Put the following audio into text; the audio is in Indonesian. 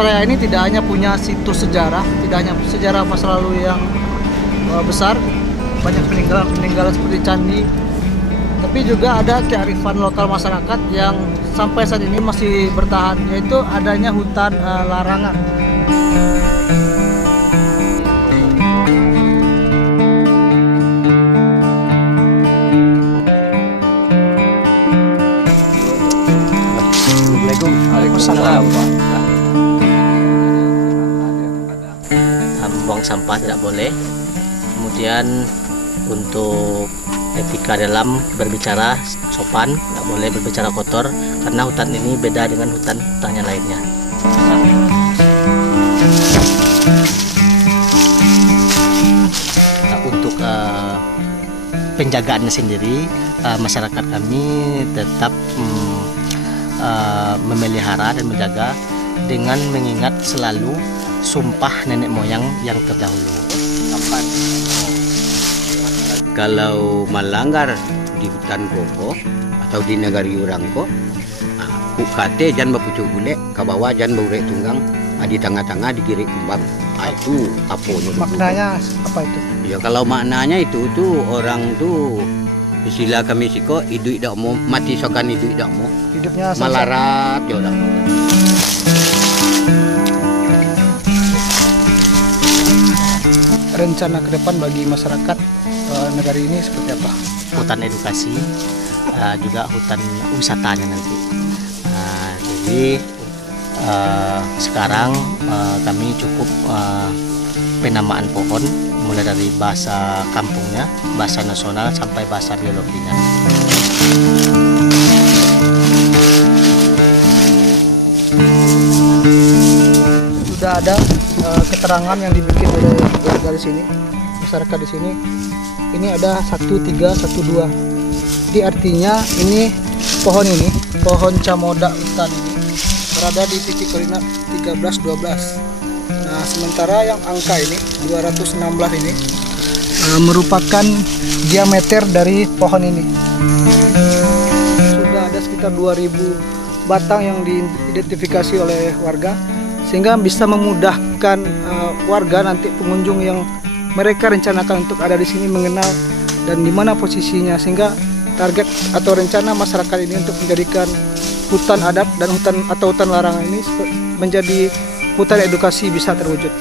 Masalaya ini tidak hanya punya situs sejarah, tidak hanya sejarah masa lalu yang besar, banyak peninggalan seperti candi, tapi juga ada kearifan lokal masyarakat yang sampai saat ini masih bertahan, yaitu adanya hutan larangan. Waalaikumsalam. Buang sampah tidak boleh. Kemudian untuk etika dalam berbicara sopan, tidak boleh berbicara kotor karena hutan ini beda dengan hutan yang lainnya. Untuk penjagaannya sendiri, masyarakat kami tetap memelihara dan menjaga dengan mengingat selalu sumpah nenek moyang yang terdahulu. Kalau melanggar di hutan koko atau di negari orang ko, kate jangan berpucuk gulek, ke bawah jangan berurek tunggang, di tengah-tengah digirik kembang. Itu aponya. Maknanya apa itu? Ya kalau maknanya itu orang tuh istilah kami siko hidup tidak mau mati sokan hidup tidak mau. Hidupnya malarat ya orang. Rencana ke depan bagi masyarakat negari ini seperti apa? Hutan edukasi, juga hutan wisatanya nanti. Jadi sekarang kami cukup penamaan pohon mulai dari bahasa kampungnya, bahasa nasional sampai bahasa biologinya. Sudah ada keterangan yang dibikin oleh warga di sini, masyarakat di sini. Ini ada 1312. Jadi artinya ini, pohon camoda hutan ini berada di titik koordinat 1312. Nah, sementara yang angka ini 216 ini merupakan diameter dari pohon ini. Sudah ada sekitar 2000 batang yang diidentifikasi oleh warga, sehingga bisa memudahkan warga nanti pengunjung yang mereka rencanakan untuk ada di sini mengenal dan di mana posisinya, sehingga target atau rencana masyarakat ini untuk menjadikan hutan adat dan hutan larangan ini menjadi hutan edukasi bisa terwujud.